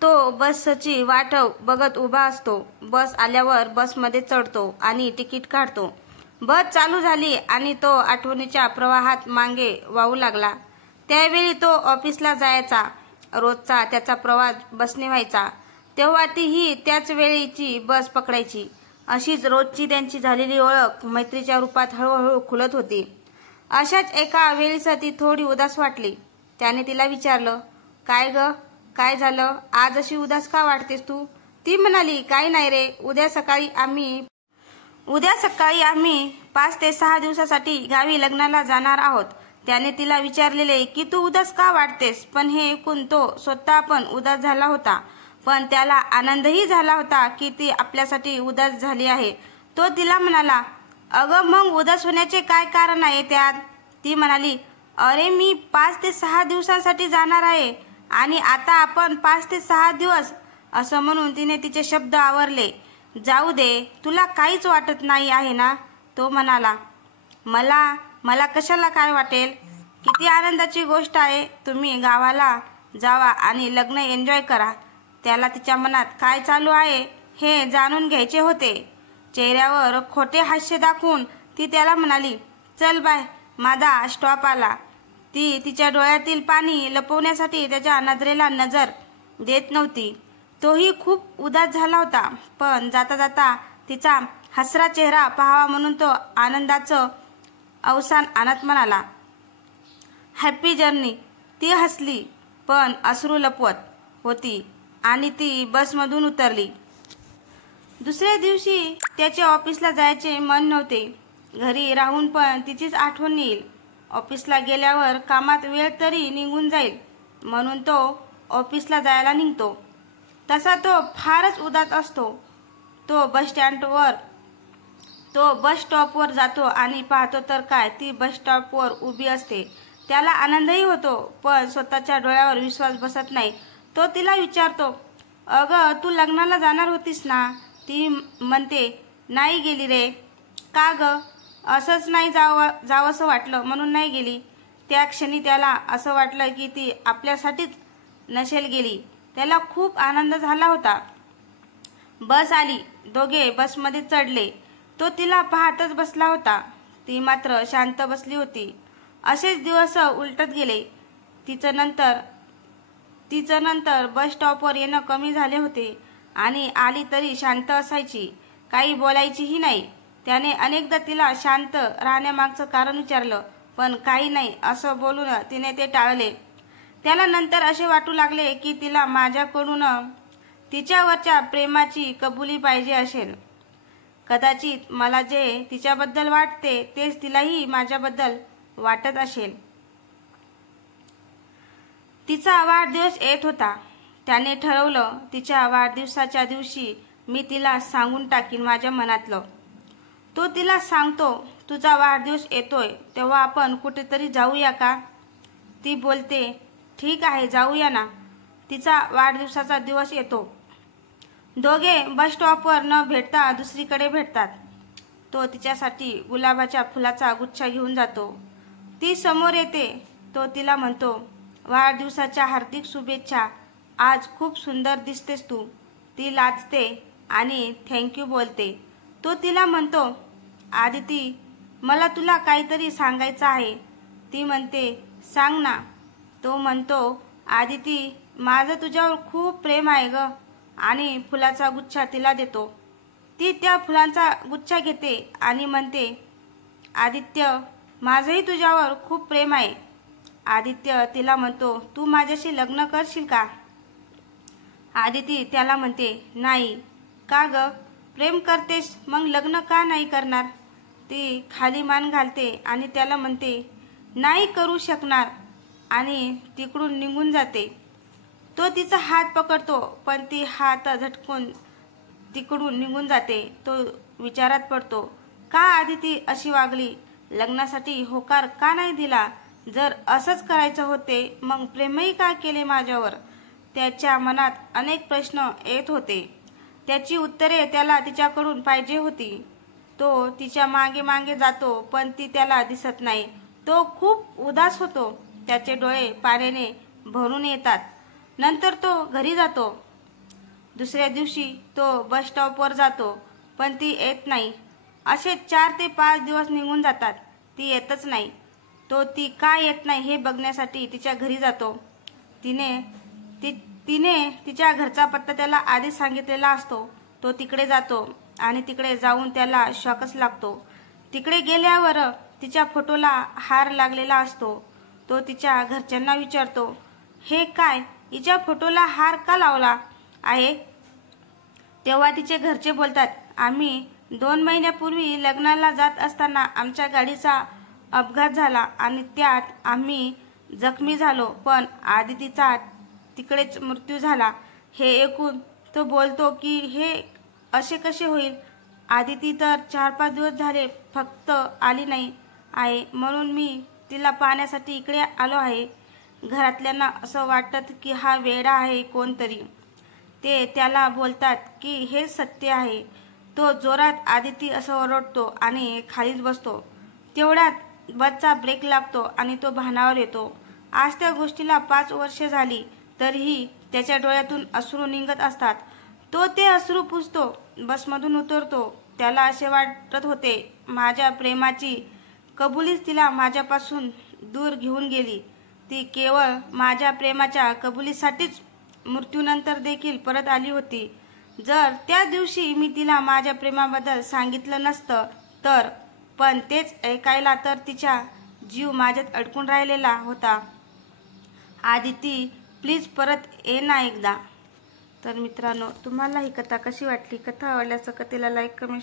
तो बसची वाट बघत उभा असतो। बस आल्यावर बसमध्ये चढतो आणि तिकीट काढतो। बस चालू झाली आणि तो आठवणीच्या प्रवाहात मागे वाहू लागला। त्यावेळी तो ऑफिसला जायचा। रोजचा त्याचा प्रवास बसने व्हायचा, तेव्हा तीही त्याच वेळेची बस पकडायची। अशीच रोजची त्यांची झालेली ओळख मैत्रीच्या रूपात हळूहळू खुलत होती। अशाच एका वेळीस ती थोडी उदास वाटली। त्याने तिला विचारलं, काय ग, काय झालं, आज अशी उदास का वाटतेस तू? ती म्हणाली, काही नाही रे, उद्या सकाळी आम्ही 5 ते 6 दिवसासाठी गावी लग्नाला जाणार आहोत। त्याने तिला विचारलेले की तू उदास का वाटतेस, पण हे ऐकून तो स्वतः पण उदास झाला होता, पण त्याला आनंदही झाला होता की ती आपल्यासाठी उदास झाली आहे। तो तिला म्हणाला, अगं मग उदास होण्याचे काय कारण आहे त्यात? ती म्हणाली, अरे मी 5 ते 6 दिवसांसाठी जाणार आहे आणि आता आपण 5 ते 6 दिवस, असं म्हणून तिने तिचे शब्द आवरले। जाऊ दे, तुला काहीच वाटत नाही आहे ना? तो म्हणाला, मला कशाला काय वाटेल, किती आनंदाची गोष्ट आहे, तुम्ही गावाला जावा आणि लग्न एन्जॉय करा। त्याला तिच्या मनात काय चालू आहे हे जाणून घ्यायचे होते। चेहऱ्यावर खोटे हास्य दाखवून ती त्याला म्हणाली, चल बाय, माझा स्टॉप आला। ती तिच्या डोळ्यातील पाणी लपवण्यासाठी त्याच्या नजरेला नजर देत नव्हती। तोही खूप उदास झाला होता, पण जाता जाता तिचा हसरा चेहरा पाहावा म्हणून तो आनंदाचं अवसान आणत म्हणाला, हॅपी जर्नी। ती हसली, पण अश्रू लपवत होती आणि ती बसमधून उतरली। दुसऱ्या दिवशी त्याचे ऑफिसला जायचे मन नव्हते। घरी राहून पण तिचीच आठवण येईल। ऑफिसला गेल्यावर कामात वेळ तरी निघून जाईल म्हणून तो ऑफिसला जायला निघतो। तसा तो फारच उदास असतो। तो बस स्टॉपवर जातो आणि पाहतो तर काय, ती बस स्टॉपवर उभी असते। त्याला आनंदही होतो, पण स्वतःच्या डोळ्यावर विश्वास बसत नाही। तो तिला विचारतो, अगं तू लग्नाला जाणार होतीस ना? ती म्हणते, नाही गेली रे। का ग? असंच नाही जावंसं वाटलं म्हणून नाही गेली। त्या क्षणी त्याला असं वाटलं की ती आपल्यासाठीच नसेल गेली। त्याला खूप आनंद झाला होता। बस आली, दोघे बसमध्ये चढले। तो तिला पाहतच बसला होता, ती मात्र शांत बसली होती। असेच दिवस उलटत गेले। तिचं नंतर बस स्टॉपवर येणं कमी झाले होते आणि आली तरी शांत असायची, काही बोलायचीही नाही। त्याने अनेकदा तिला शांत राहण्यामागचं कारण विचारलं, पण काही नाही असं बोलून तिने ते टाळले। त्याला नंतर असे वाटू लागले की तिला माझ्याकडून तिच्यावरच्या प्रेमाची कबुली पाहिजे असेल। कदाचित मला जे तिच्याबद्दल वाटते तेच तिलाही माझ्याबद्दल वाटत असेल। तिचा वाढदिवस येत होता। त्याने ठरवलं, तिच्या वाढदिवसाच्या दिवशी मी तिला सांगून टाकीन माझ्या मनातलं। तो तिला सांगतो, तुझा वाढदिवस येतोय तेव्हा आपण कुठेतरी जाऊया का? ती बोलते, ठीक आहे जाऊया ना। तिचा वाढदिवसाचा दिवस येतो। दोघे बस स्टॉपवर न भेटता दुसरीकडे भेटतात। तो तिच्यासाठी गुलाबाच्या फुलाचा गुच्छा घेऊन जातो। ती समोर येते। तो तिला म्हणतो, वाढदिवसाच्या हार्दिक शुभेच्छा, आज खूप सुंदर दिसतेस तू। ती लाजते आणि थँक्यू बोलते। तो तिला म्हणतो, आदिती, मला तुला काहीतरी सांगायचं आहे। ती म्हणते, सांग ना। तो म्हणतो, आदिती, माझं तुझ्यावर खूप प्रेम आहे ग। आणि फुलाचा गुच्छा तिला देतो। ती त्या फुलांचा गुच्छा घेते आणि म्हणते, आदित्य, माझंही तुझ्यावर खूप प्रेम आहे। आदित्य तिला म्हणतो, तू माझ्याशी लग्न करशील का? आदिती त्याला म्हणते, नाही। का ग? प्रेम करतेस मग लग्न का नाही करणार? ती खाली मान घालते आणि त्याला म्हणते, नाही करू शकणार, आणि तिकडून निघून जाते। तो तिचा हात पकडतो, पण ती हात झटकून तिकडून निघून जाते। तो विचारात पडतो, का आदिती अशी वागली? लग्नासाठी होकार का नाही दिला? जर असंच करायचं होते मग प्रेमही का केले माझ्यावर? त्याच्या मनात अनेक प्रश्न येत होते। त्याची उत्तरे त्याला तिच्याकडून पाहिजे होती। तो तिच्या मागे मागे जातो, पण ती त्याला दिसत नाही। तो खूप उदास होतो। त्याचे डोळे पाण्याने भरून येतात। नंतर तो घरी जातो। दुसऱ्या दिवशी तो बस स्टॉपवर जातो, पण ती येत नाही. असे 4 ते 5 दिवस निघून जातात. ती येतच नाही. तो ती का येत नाही हे बघण्यासाठी तिच्या घरी जातो. तिने तिच्या घरचा पत्ता त्याला आधीच सांगितलेला असतो. तो तिकडे जातो आणि तिकडे जाऊन त्याला शॉकच लागतो. तिकडे गेल्यावर तिच्या फोटोला हार लागलेला असतो. तो तिच्या घरच्यांना विचारतो, हे काय, हिच्या फोटोला हार का लावला आहे? तेव्हा तिचे घरचे बोलतात, आम्ही 2 महिन्यापूर्वी लग्नाला जात असताना आमच्या गाडीचा अपघात झाला आणि त्यात आम्ही जखमी झालो, पण आदितीचा तिकडेच मृत्यू झाला. हे ऐकून तो बोलतो की हे असे कसे होईल? आदिती तर 4-5 दिवस झाले फक्त आली नाही आहे, म्हणून मी तिला पाहण्यासाठी इकडे आलो आहे. घरातल्यांना असं वाटतं की हा वेडा आहे कोणतरी. ते त्याला बोलतात की हे सत्य आहे. तो जोरात आदिती असं ओरडतो आणि खालीच बसतो. तेवढ्यात बसचा ब्रेक लागतो आणि तो भानावर येतो. आज त्या गोष्टीला 5 वर्षे झाली, तरीही त्याच्या डोळ्यातून अश्रू निघत असतात. तो ते अश्रू पुसतो, बसमधून उतरतो. त्याला असे वाटत होते, माझ्या प्रेमाची कबुलीच तिला माझ्यापासून दूर घेऊन गेली. ती केवळ माझ्या प्रेमाच्या कबुलीसाठीच मृत्यूनंतर देखील परत आली होती. जर त्या दिवशी मी तिला माझ्या प्रेमाबद्दल सांगितलं नसतं तर, पण तेच ऐकायला तर तिचा जीव माझ्यात अडकून राहिलेला होता. आदिती प्लीज परत ये ना एकदा. तर मित्रांनो, तुम्हाला ही कथा कशी वाटली? कथा आवडल्यास कथेला लाईक, कमेंट